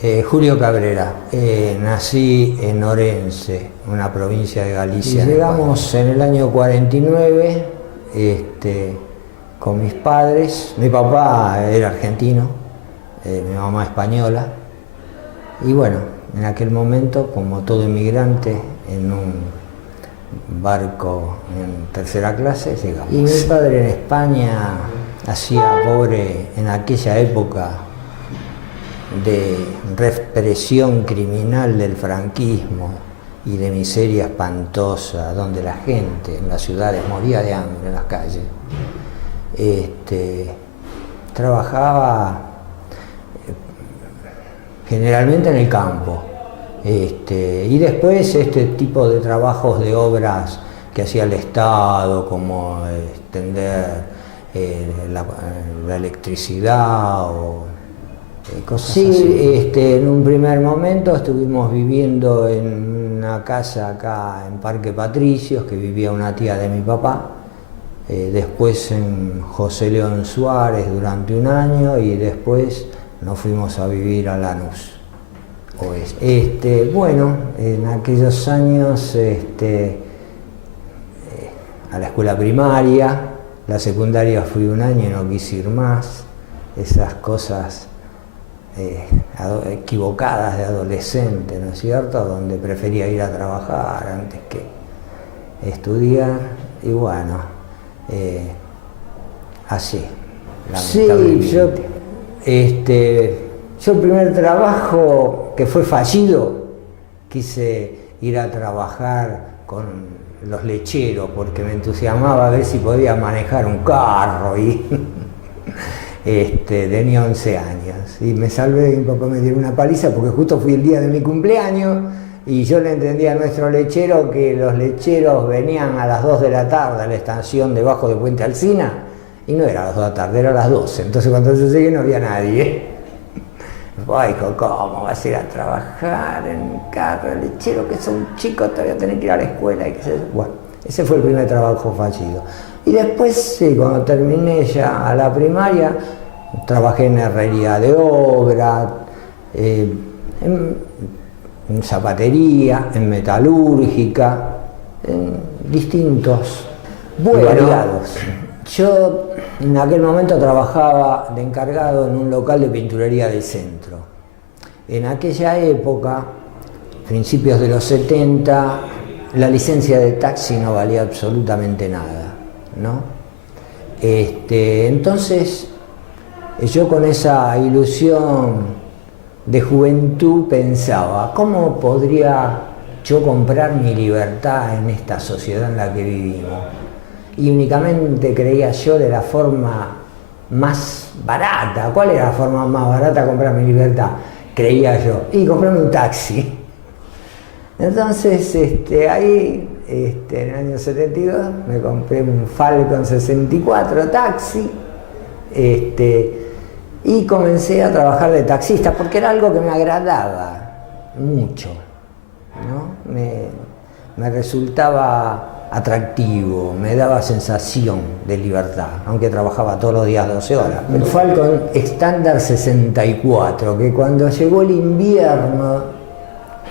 Julio Cabrera, nací en Orense, una provincia de Galicia. Y llegamos en el año 49 con mis padres. Mi papá era argentino, mi mamá española. Y bueno, en aquel momento, como todo inmigrante, en un barco en tercera clase llegamos. Y mi padre en España hacía pobre en aquella época de represión criminal del franquismo y de miseria espantosa, donde la gente en las ciudades moría de hambre en las calles. Trabajaba generalmente en el campo, y después este tipo de trabajos de obras que hacía el Estado, como extender la electricidad o cosas así. En un primer momento estuvimos viviendo en una casa acá en Parque Patricios, que vivía una tía de mi papá, después en José León Suárez durante un año, y después nos fuimos a vivir a Lanús Oeste. Bueno, en aquellos años a la escuela primaria, la secundaria fui un año y no quise ir más. Esas cosas equivocadas de adolescente, ¿no es cierto?, donde prefería ir a trabajar antes que estudiar. Y bueno, así, lamentablemente. Sí, yo el primer trabajo que fue fallido, quise ir a trabajar con los lecheros porque me entusiasmaba a ver si podía manejar un carro y tenía 11 años y me salvé. Mi papá me dio una paliza porque justo fui el día de mi cumpleaños y yo le entendía a nuestro lechero que los lecheros venían a las 2 de la tarde a la estación debajo de Puente Alsina y no era a las 2 de la tarde, era a las 12. Entonces cuando yo llegué no había nadie. Ay, ¿cómo vas a ir a trabajar en un carro de lechero que son chicos, todavía tenés que ir a la escuela? Bueno, ese fue el primer trabajo fallido. Y después, sí, cuando terminé ya a la primaria, trabajé en herrería de obra, en zapatería, en metalúrgica, en distintos variados. Yo en aquel momento trabajaba de encargado en un local de pinturería del centro. En aquella época, principios de los 70, la licencia de taxi no valía absolutamente nada, ¿no? Entonces, yo con esa ilusión de juventud pensaba, ¿cómo podría yo comprar mi libertad en esta sociedad en la que vivimos? Y únicamente creía yo de la forma más barata. ¿Cuál era la forma más barata de comprar mi libertad? Creía yo. Y comprarme un taxi. Entonces, ahí, en el año 72, me compré un Falcon 64 taxi, y comencé a trabajar de taxista, porque era algo que me agradaba mucho, ¿no? Me resultaba atractivo, me daba sensación de libertad, aunque trabajaba todos los días 12 horas. Un Falcon estándar 64, que cuando llegó el invierno,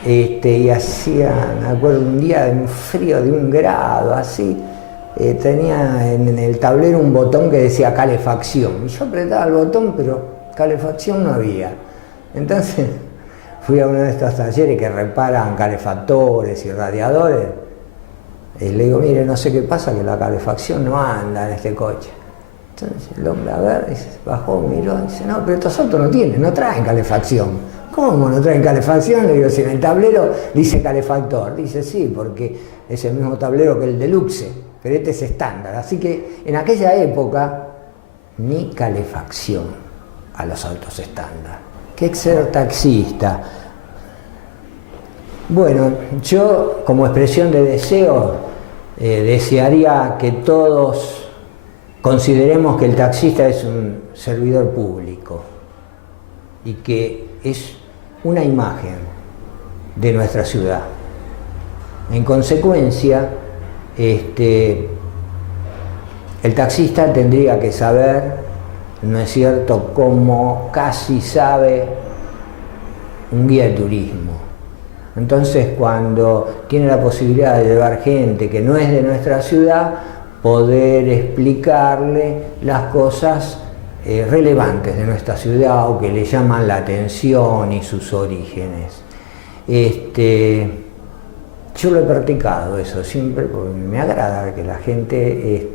y hacía, me acuerdo, un día de un frío de 1 grado, así, tenía en el tablero un botón que decía calefacción, y yo apretaba el botón, pero calefacción no había. Entonces fui a uno de estos talleres que reparan calefactores y radiadores, y le digo, mire, no sé qué pasa, que la calefacción no anda en este coche. Entonces el hombre, a ver, dice, bajó, miró, dice, no, pero estos autos no traen calefacción. ¿Cómo no traen calefacción? Le digo, si en el tablero dice calefactor. Dice, sí, porque es el mismo tablero que el deluxe, pero este es estándar. Así que en aquella época, ni calefacción a los autos estándar. ¿Qué es ser taxista? Bueno, yo como expresión de deseo desearía que todos consideremos que el taxista es un servidor público y que es una imagen de nuestra ciudad. En consecuencia, el taxista tendría que saber, ¿no es cierto?, como casi sabe un guía de turismo. Entonces, cuando tiene la posibilidad de llevar gente que no es de nuestra ciudad, poder explicarle las cosas relevantes de nuestra ciudad o que le llaman la atención y sus orígenes. Yo lo he practicado eso siempre porque me agrada que la gente,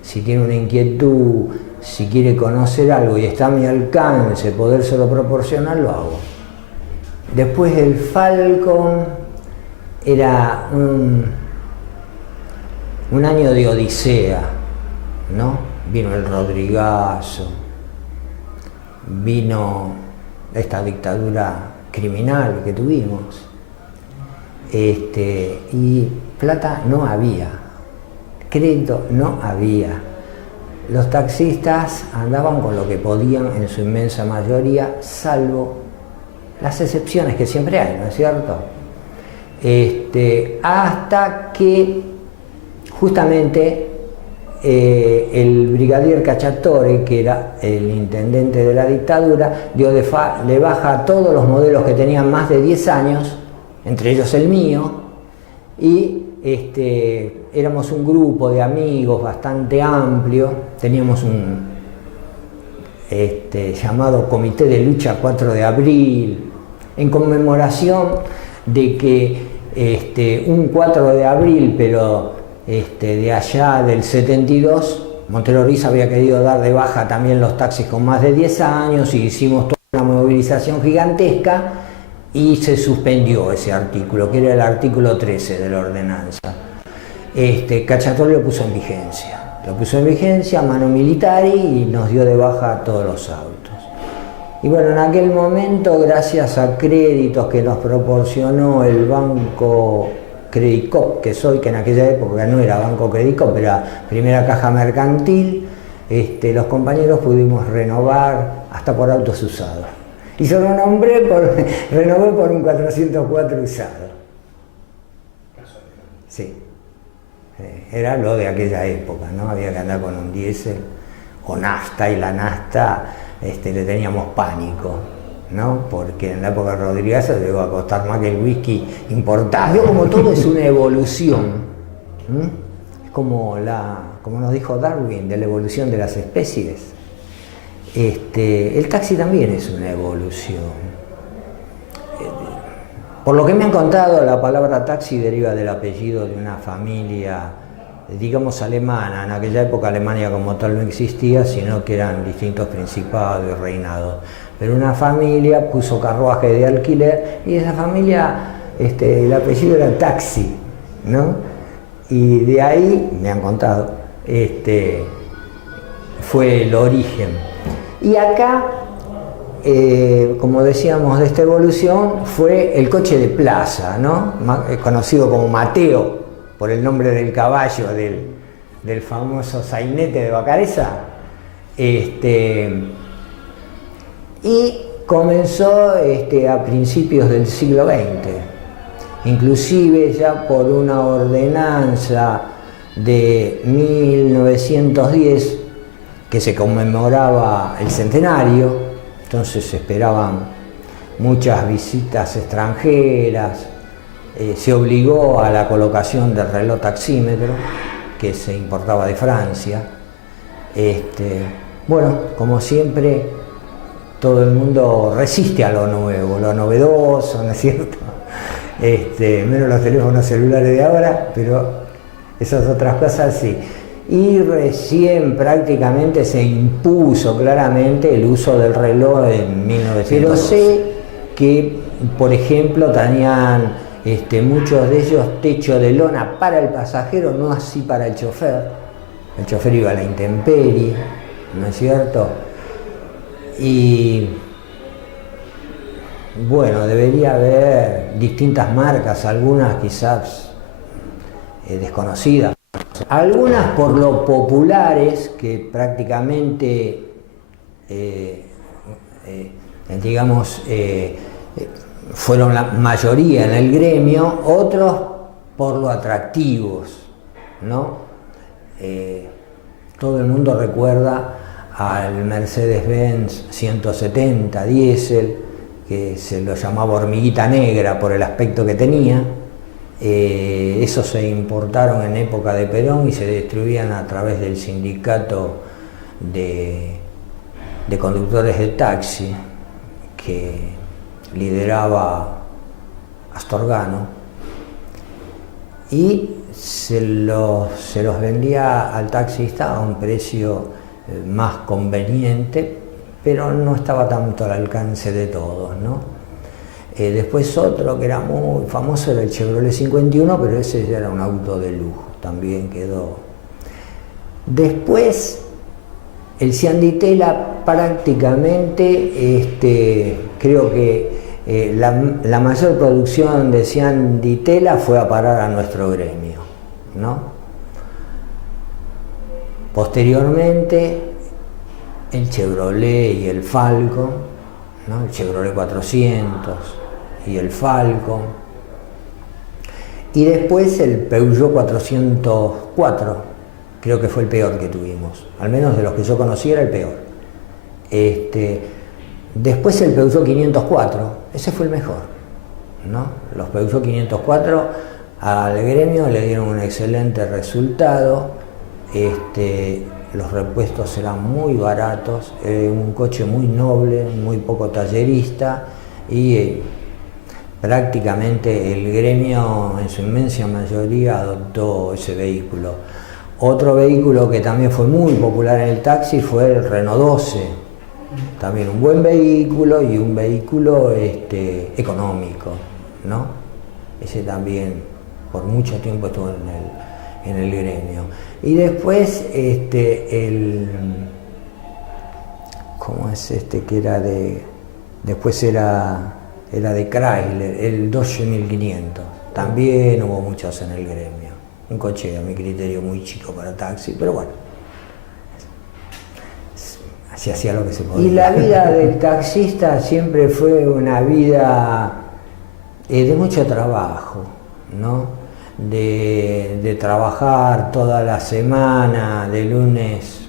si tiene una inquietud, si quiere conocer algo y está a mi alcance podérselo proporcionar, lo hago. Después el Falcon era un año de odisea, ¿no? Vino el Rodrigazo, vino esta dictadura criminal que tuvimos, y plata no había, crédito no había. Los taxistas andaban con lo que podían en su inmensa mayoría, salvo las excepciones que siempre hay, ¿no es cierto? Hasta que justamente el brigadier Cacciatore, que era el intendente de la dictadura, le baja a todos los modelos que tenían más de 10 años, entre ellos el mío, y éramos un grupo de amigos bastante amplio, teníamos un llamado Comité de Lucha 4 de Abril, en conmemoración de que un 4 de abril, pero de allá del 72, Montero Ruiz había querido dar de baja también los taxis con más de 10 años y hicimos toda una movilización gigantesca y se suspendió ese artículo, que era el artículo 13 de la ordenanza. Cacciatore lo puso en vigencia, mano militar, y nos dio de baja a todos los autos. Y bueno, en aquel momento, gracias a créditos que nos proporcionó el banco Credicop, que en aquella época no era Banco Credicop, era Primera Caja Mercantil, los compañeros pudimos renovar hasta por autos usados. Y se lo renové por un 404 usado. Sí. Era lo de aquella época, ¿no? Había que andar con un diésel o nafta, y la nafta le teníamos pánico, ¿no? Porque en la época de Rodríguez llegó a costar más que el whisky importado. Veo como todo es una evolución. Es como nos dijo Darwin, de la evolución de las especies. El taxi también es una evolución. Por lo que me han contado, la palabra taxi deriva del apellido de una familia, digamos, alemana. En aquella época Alemania como tal no existía, sino que eran distintos principados y reinados. Pero una familia puso carruaje de alquiler y esa familia, el apellido era Taxi, ¿no? Y de ahí, me han contado, fue el origen. Y acá, como decíamos, de esta evolución fue el coche de plaza, ¿no? Conocido como Mateo, por el nombre del caballo del famoso sainete de Bacareza. Y comenzó a principios del siglo XX, inclusive ya por una ordenanza de 1910 que se conmemoraba el centenario, entonces se esperaban muchas visitas extranjeras, se obligó a la colocación del reloj taxímetro que se importaba de Francia. Bueno, como siempre, todo el mundo resiste a lo nuevo, lo novedoso, ¿no es cierto? Menos los teléfonos celulares de ahora, pero esas otras cosas sí. Y recién prácticamente se impuso claramente el uso del reloj en 1900. Pero sé que, por ejemplo, tenían muchos de ellos techo de lona para el pasajero, no así para el chofer. El chofer iba a la intemperie, ¿no es cierto? Y bueno, debería haber distintas marcas, algunas quizás desconocidas. Algunas por lo populares, que prácticamente, fueron la mayoría en el gremio, otros por lo atractivos, ¿no? Todo el mundo recuerda al Mercedes-Benz 170 diésel, que se lo llamaba hormiguita negra por el aspecto que tenía. Esos se importaron en época de Perón y se distribuían a través del sindicato de conductores de taxi que lideraba Astorgano, y se los vendía al taxista a un precio más conveniente, pero no estaba tanto al alcance de todos, ¿no? Después otro que era muy famoso era el Chevrolet 51, pero ese ya era un auto de lujo, también quedó. Después el Cian di Tela prácticamente, creo que la mayor producción de Cian di Tela fue a parar a nuestro gremio, ¿no? Posteriormente el Chevrolet y el Falcon, ¿no? El Chevrolet 400 y el Falcon, y después el Peugeot 404, creo que fue el peor que tuvimos, al menos de los que yo conocí era el peor. Después el Peugeot 504, ese fue el mejor, ¿no? Los Peugeot 504 al gremio le dieron un excelente resultado, los repuestos eran muy baratos, un coche muy noble, muy poco tallerista, y prácticamente el gremio en su inmensa mayoría adoptó ese vehículo. Otro vehículo que también fue muy popular en el taxi fue el Renault 12, también un buen vehículo y un vehículo económico, ¿no? Ese también por mucho tiempo estuvo en el gremio. Y después ¿cómo es que era de? Después era de Chrysler, el Dodge 1500. También hubo muchos en el gremio. Un coche a mi criterio muy chico para taxi, pero bueno. Se hacía lo que se podía. Y la vida del taxista siempre fue una vida de mucho trabajo, ¿no? De trabajar toda la semana, de lunes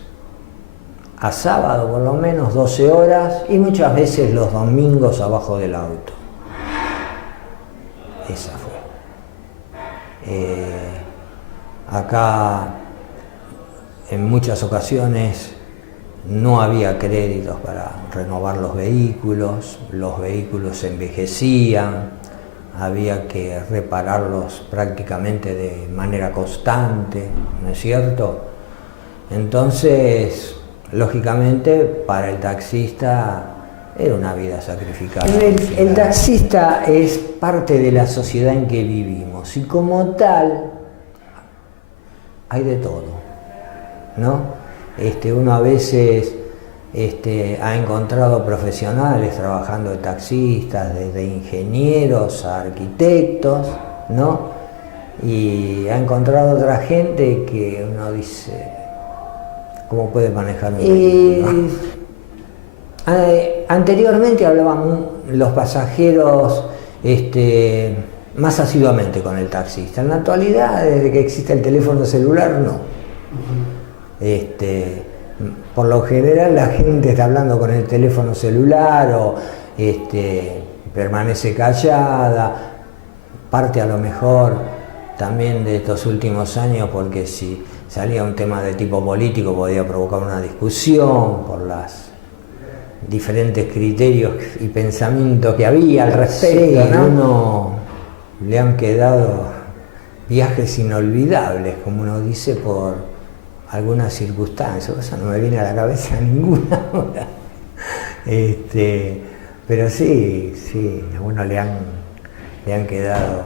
a sábado por lo menos, 12 horas, y muchas veces los domingos abajo del auto. Esa fue. Acá en muchas ocasiones no había créditos para renovar los vehículos se envejecían, había que repararlos prácticamente de manera constante, ¿no es cierto? Entonces, lógicamente, para el taxista era una vida sacrificada. El taxista es parte de la sociedad en que vivimos y como tal hay de todo, ¿no? Uno a veces ha encontrado profesionales trabajando de taxistas, desde ingenieros a arquitectos, ¿no? Y ha encontrado otra gente que uno dice, ¿cómo puede manejar un vehículo? Anteriormente hablaban los pasajeros más asiduamente con el taxista. En la actualidad, desde que existe el teléfono celular, no. Por lo general la gente está hablando con el teléfono celular o permanece callada, parte a lo mejor también de estos últimos años porque si salía un tema de tipo político podía provocar una discusión por los diferentes criterios y pensamientos que había al respecto, sí, ¿no? Uno le han quedado viajes inolvidables, como uno dice, por algunas circunstancias, eso no me viene a la cabeza ninguna ahora. Pero sí, a uno le han quedado,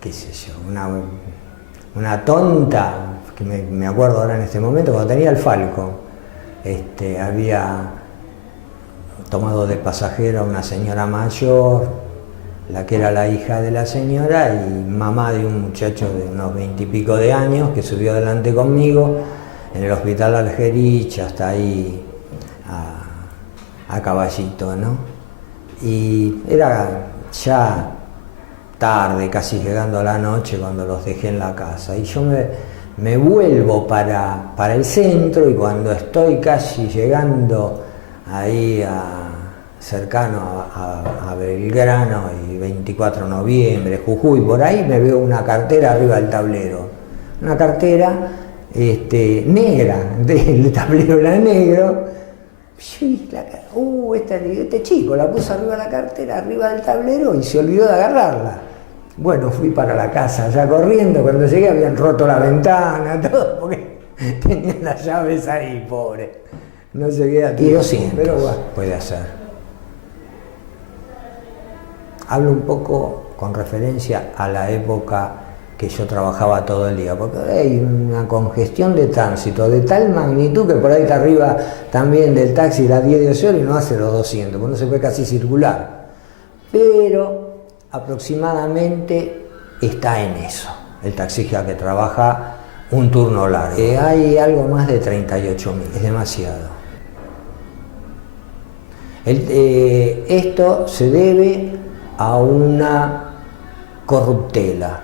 qué sé yo, una tonta, que me acuerdo ahora en este momento, cuando tenía el Falcon, había tomado de pasajera a una señora mayor, la que era la hija de la señora y mamá de un muchacho de unos 20 y pico de años que subió adelante conmigo en el hospital Algerich hasta ahí a caballito, ¿no? Y era ya tarde, casi llegando a la noche cuando los dejé en la casa y yo me vuelvo para el centro y cuando estoy casi llegando ahí cercano a Belgrano y 24 de noviembre, Jujuy, por ahí me veo una cartera arriba del tablero. Una cartera negra, el tablero era negro. Este chico la puso arriba de la cartera, arriba del tablero y se olvidó de agarrarla. Bueno, fui para la casa ya corriendo, cuando llegué habían roto la ventana, todo, porque tenían las llaves ahí, pobre. No llegué a tiempo, pero bueno, puede hacer. Hablo un poco con referencia a la época que yo trabajaba todo el día, porque hay una congestión de tránsito de tal magnitud que por ahí está arriba también del taxi las 10 horas y no hace los 200, porque no se puede casi circular. Pero aproximadamente está en eso, el taxista que trabaja un turno largo. Hay algo más de 38.000, es demasiado. Esto se debe a una corruptela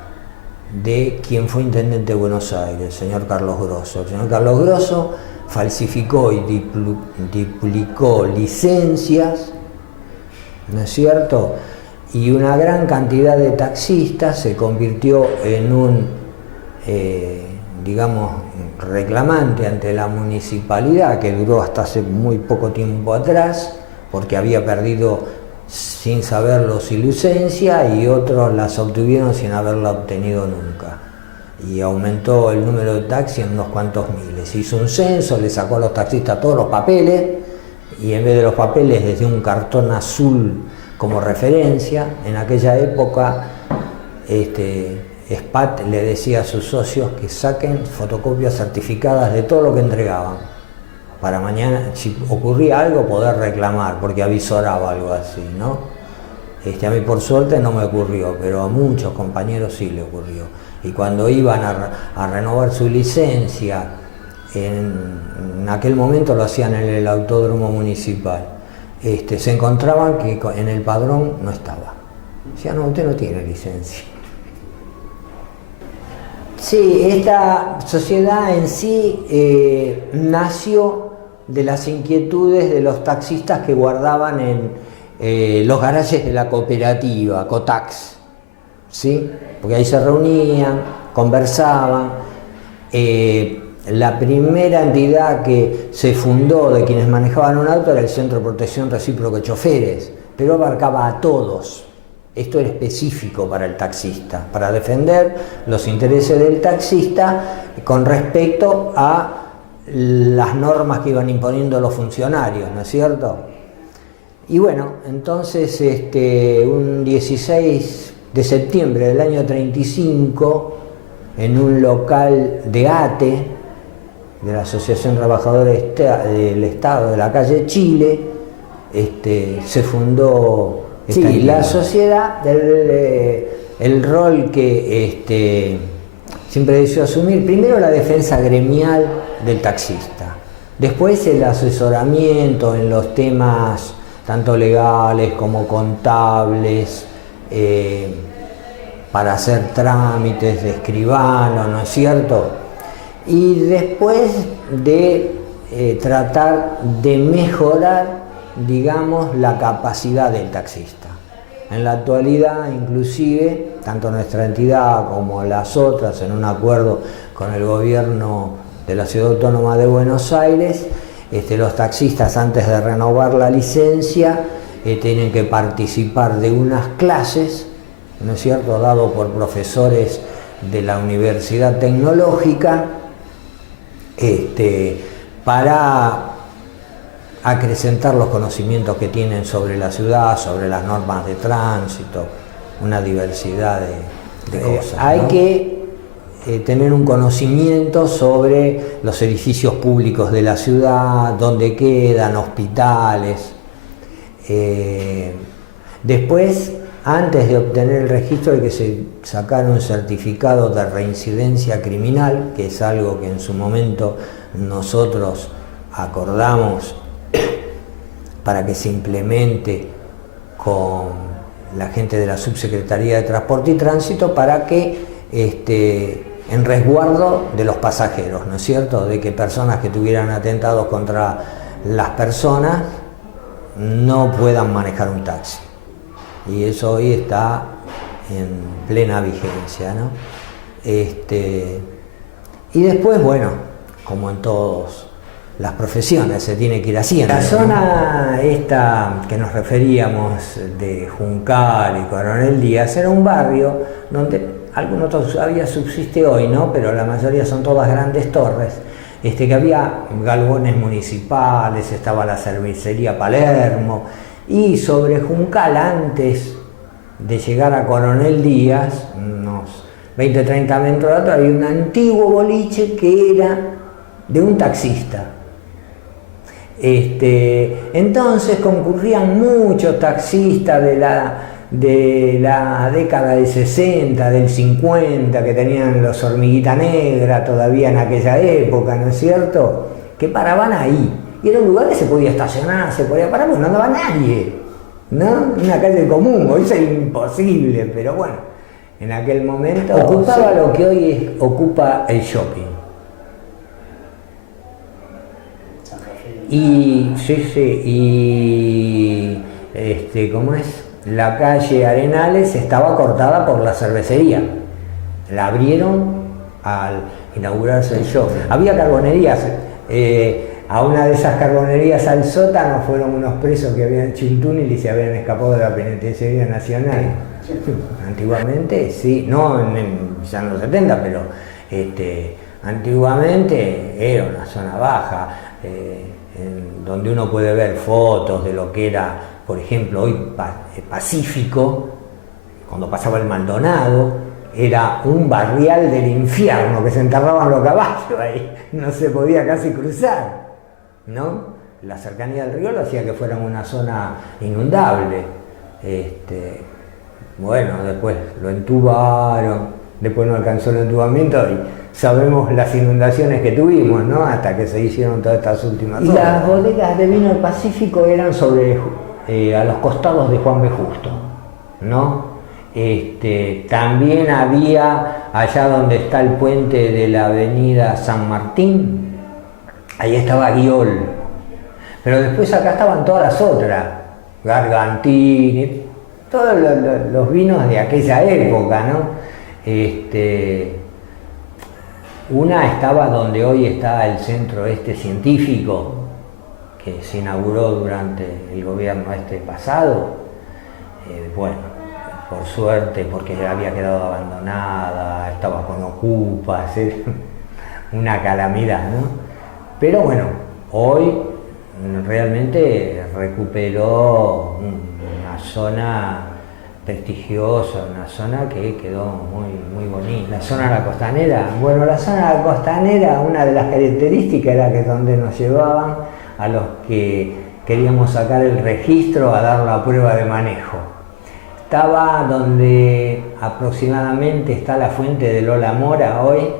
de quien fue intendente de Buenos Aires, el señor Carlos Grosso. El señor Carlos Grosso falsificó y duplicó licencias, ¿no es cierto? Y una gran cantidad de taxistas se convirtió en un, digamos, reclamante ante la municipalidad, que duró hasta hace muy poco tiempo atrás, porque había perdido sin saberlo su licencia, y otros las obtuvieron sin haberla obtenido nunca. Y aumentó el número de taxis en unos cuantos miles. Hizo un censo, le sacó a los taxistas todos los papeles, y en vez de los papeles les dio un cartón azul como referencia. En aquella época SPAT le decía a sus socios que saquen fotocopias certificadas de todo lo que entregaban, para mañana, si ocurría algo, poder reclamar, porque avisoraba algo así, ¿no? A mí por suerte no me ocurrió, pero a muchos compañeros sí le ocurrió. Y cuando iban a renovar su licencia, en aquel momento lo hacían en el autódromo municipal, se encontraban que en el padrón no estaba. Decían, no, usted no tiene licencia. Sí, esta sociedad en sí nació de las inquietudes de los taxistas que guardaban en los garajes de la cooperativa, Cotax, ¿sí? Porque ahí se reunían, conversaban. La primera entidad que se fundó de quienes manejaban un auto era el Centro de Protección Recíproca de Choferes, pero abarcaba a todos. Esto era específico para el taxista, para defender los intereses del taxista con respecto a las normas que iban imponiendo los funcionarios, ¿no es cierto? Y bueno, entonces un 16 de septiembre del año 35, en un local de ATE, de la Asociación de Trabajadores del Estado de la calle Chile, se fundó la sociedad, el rol que siempre deseó asumir, primero la defensa gremial del taxista, después el asesoramiento en los temas tanto legales como contables, para hacer trámites de escribano, ¿no es cierto? Y después de tratar de mejorar, digamos, la capacidad del taxista. En la actualidad, inclusive, tanto nuestra entidad como las otras, en un acuerdo con el gobierno de la Ciudad Autónoma de Buenos Aires, los taxistas, antes de renovar la licencia, tienen que participar de unas clases, ¿no es cierto?, dado por profesores de la Universidad Tecnológica, para acrecentar los conocimientos que tienen sobre la ciudad, sobre las normas de tránsito, una diversidad de cosas, ¿no? Hay que tener un conocimiento sobre los edificios públicos de la ciudad, dónde quedan, hospitales. Después, antes de obtener el registro, hay que sacar un certificado de reincidencia criminal, que es algo que en su momento nosotros acordamos para que se implemente con la gente de la Subsecretaría de Transporte y Tránsito, para que en resguardo de los pasajeros, ¿no es cierto?, de que personas que tuvieran atentados contra las personas no puedan manejar un taxi. Y eso hoy está en plena vigencia, ¿no? Y después, bueno, como en todas las profesiones, se tiene que ir haciendo. La zona esta que nos referíamos de Juncal y Coronel Díaz era un barrio donde alguno todavía subsiste hoy, ¿no? Pero la mayoría son todas grandes torres, que había galpones municipales, estaba la cervecería Palermo, y sobre Juncal, antes de llegar a Coronel Díaz, unos 20-30 metros de atrás, había un antiguo boliche que era de un taxista. Entonces concurrían muchos taxistas de la década del 60, del 50, que tenían los Hormiguita Negra todavía en aquella época, ¿no es cierto? Que paraban ahí. Y era un lugar que se podía estacionar, se podía parar, porque no andaba nadie, ¿no? Una calle común, hoy es imposible, pero bueno, en aquel momento ocupaba lo que hoy ocupa el shopping. Y, ¿cómo es? La calle Arenales estaba cortada por la cervecería. La abrieron al inaugurarse el shopping. Había carbonerías. A una de esas carbonerías al sótano fueron unos presos que habían hecho un túnel y se habían escapado de la Penitenciaría Nacional. Antiguamente, sí, no ya en los 70, pero antiguamente era una zona baja, donde uno puede ver fotos de lo que era, por ejemplo, hoy Pacífico, cuando pasaba el Maldonado, era un barrial del infierno, que se enterraban los caballos ahí, no se podía casi cruzar, ¿no? La cercanía del río lo hacía que fuera una zona inundable. Bueno, después lo entubaron, después no alcanzó el entubamiento y sabemos las inundaciones que tuvimos, ¿no? Hasta que se hicieron todas estas últimas obras. Y las bodegas de vino del Pacífico eran a los costados de Juan B. Justo, ¿no? También había allá donde está el puente de la avenida San Martín, ahí estaba Guiol, pero después acá estaban todas las otras, Gargantini, todos los vinos de aquella época, ¿no? Una estaba donde hoy está el centro científico, que se inauguró durante el gobierno pasado, bueno, por suerte, porque había quedado abandonada, estaba con ocupas, una calamidad, ¿no? Pero bueno, hoy realmente recuperó una zona prestigiosa, una zona que quedó muy bonita. La zona de la Costanera, bueno, la zona de la Costanera, una de las características era que donde nos llevaban a los que queríamos sacar el registro a dar la prueba de manejo. Estaba donde aproximadamente está la fuente de Lola Mora hoy,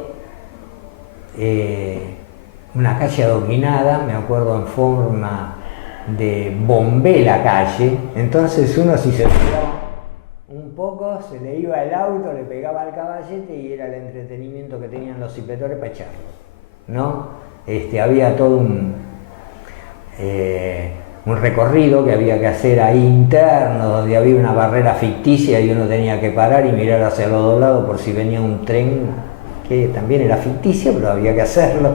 una calle adoquinada, me acuerdo en forma de bombé la calle, entonces uno si se tiraba un poco, se le iba el auto, le pegaba al caballete y era el entretenimiento que tenían los inspectores para echarlo, ¿no? Había todo un recorrido que había que hacer ahí interno, donde había una barrera ficticia y uno tenía que parar y mirar hacia los dos lados por si venía un tren que también era ficticio, pero había que hacerlo.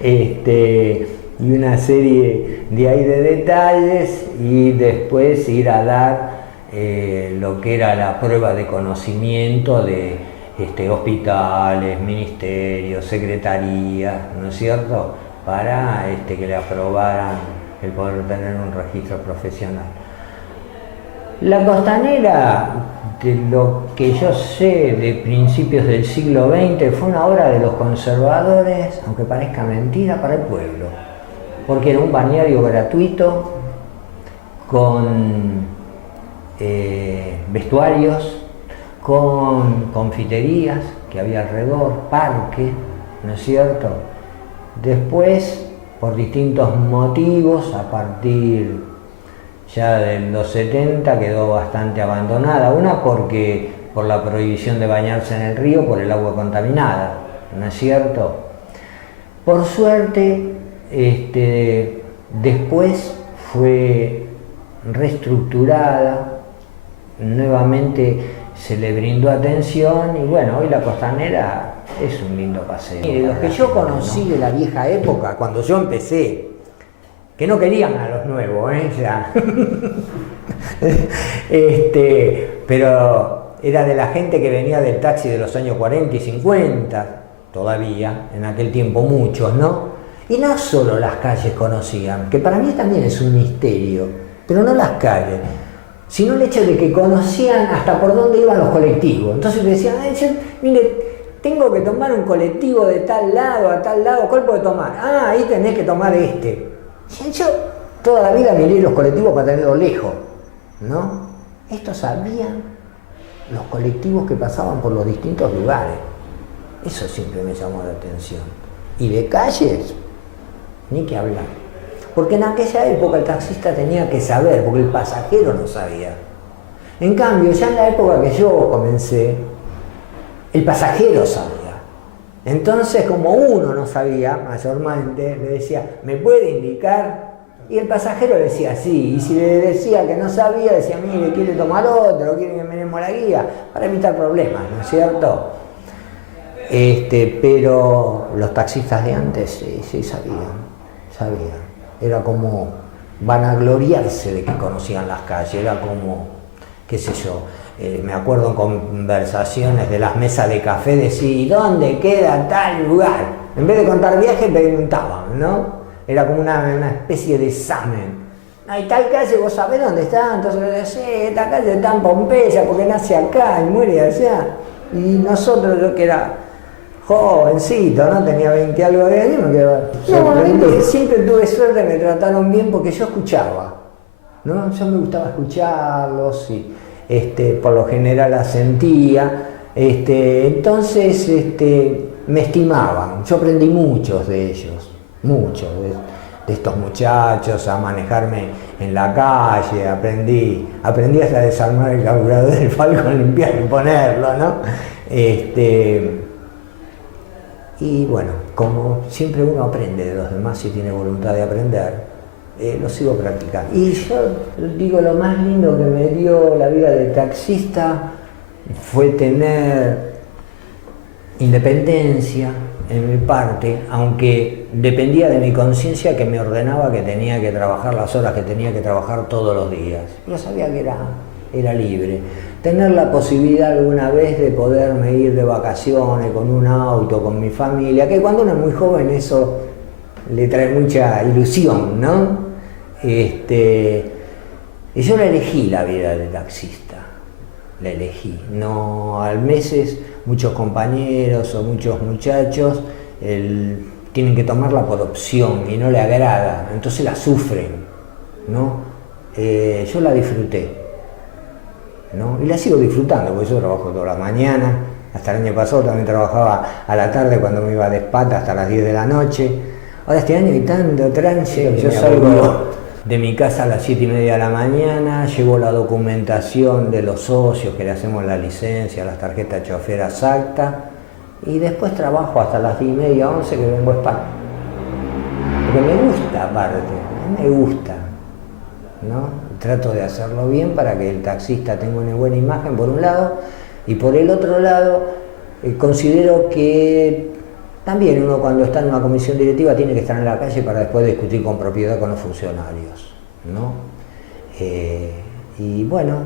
Y una serie de detalles, y después ir a dar lo que era la prueba de conocimiento de hospitales, ministerios, secretarías, ¿no es cierto?, para que le aprobaran el poder tener un registro profesional. La Costanera, de lo que yo sé de principios del siglo XX, fue una obra de los conservadores, aunque parezca mentira, para el pueblo, porque era un balneario gratuito, con vestuarios, con confiterías que había alrededor, parque, ¿no es cierto? Después, por distintos motivos, a partir ya de los 70 quedó bastante abandonada. Una porque por la prohibición de bañarse en el río por el agua contaminada, ¿no es cierto? Por suerte, después fue reestructurada, nuevamente se le brindó atención y bueno, hoy la Costanera es un lindo paseo. Mire, los que yo conocí de la vieja época, cuando yo empecé, que no querían a los nuevos, ya. Pero era de la gente que venía del taxi de los años 40 y 50, todavía, en aquel tiempo muchos, ¿no? Y no solo las calles conocían, que para mí también es un misterio, pero no las calles, sino el hecho de que conocían hasta por dónde iban los colectivos. Entonces decían, mire, tengo que tomar un colectivo de tal lado a tal lado, ¿cuál puedo tomar? Ah, ahí tenés que tomar este. Yo toda la vida miré los colectivos para tenerlos lejos, ¿no? Estos sabían los colectivos que pasaban por los distintos lugares. Eso siempre me llamó la atención. Y de calles, ni que hablar. Porque en aquella época el taxista tenía que saber, porque el pasajero no sabía. En cambio, ya en la época que yo comencé, el pasajero sabía. Entonces, como uno no sabía, mayormente, le decía, ¿me puede indicar? Y el pasajero decía sí, y si le decía que no sabía, decía, mire, ¿quiere tomar otro? ¿Quiere que miremos la guía? Para evitar problemas, ¿no es cierto? Pero los taxistas de antes sí sabían. Era como vanagloriarse de que conocían las calles, era como, qué sé yo, me acuerdo en conversaciones de las mesas de café, decir, ¿dónde queda tal lugar? En vez de contar viajes, preguntaban, ¿no? Era como una especie de examen. Hay tal calle, ¿vos sabés dónde está? Entonces le decía, sí, esta calle está en Pompeya, porque nace acá y muere allá. Y nosotros, yo que era jovencito, ¿no? Tenía 20 algo de años, me quedaba sorprendido. Siempre tuve suerte, me trataron bien porque yo escuchaba, ¿no? Yo me gustaba escucharlos y por lo general asentía. Entonces me estimaban. Yo aprendí muchos de ellos. Muchos de estos muchachos a manejarme en la calle, aprendí hasta a desarmar el carburador del Falcon, limpiarlo y ponerlo, ¿no? Y bueno, como siempre uno aprende de los demás si tiene voluntad de aprender, lo sigo practicando. Y yo digo, lo más lindo que me dio la vida de taxista fue tener independencia en mi parte, aunque dependía de mi conciencia que me ordenaba que tenía que trabajar las horas que tenía que trabajar todos los días. Yo sabía que era libre. Tener la posibilidad alguna vez de poderme ir de vacaciones con un auto, con mi familia, que cuando uno es muy joven eso le trae mucha ilusión, ¿no? Y yo la elegí la vida de taxista. La elegí. No, a veces muchos compañeros o muchos muchachos tienen que tomarla por opción y no le agrada, entonces la sufren, ¿no? Yo la disfruté, ¿no? Y la sigo disfrutando, porque yo trabajo toda la mañana, hasta el año pasado también trabajaba a la tarde cuando me iba de espata hasta las 10 de la noche. Ahora este año hay tanto trance, yo salgo de mi casa a las 7:30 de la mañana, llevo la documentación de los socios que le hacemos la licencia, las tarjetas de chofer exacta, y después trabajo hasta las 10:30, 11 que vengo a España. Porque me gusta aparte, me gusta, ¿no? Trato de hacerlo bien para que el taxista tenga una buena imagen por un lado, y por el otro lado considero que también uno cuando está en una comisión directiva tiene que estar en la calle para después discutir con propiedad con los funcionarios, ¿no? Y bueno,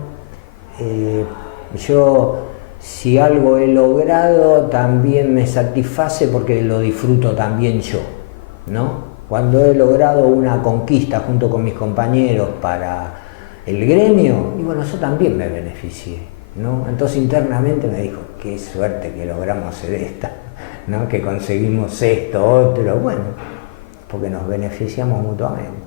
yo si algo he logrado también me satisface porque lo disfruto también yo, ¿no? Cuando he logrado una conquista junto con mis compañeros para el gremio, y bueno, yo también me beneficié, ¿no? Entonces internamente me dijo, qué suerte que logramos hacer esta, ¿no? Que conseguimos esto, otro, bueno, porque nos beneficiamos mutuamente.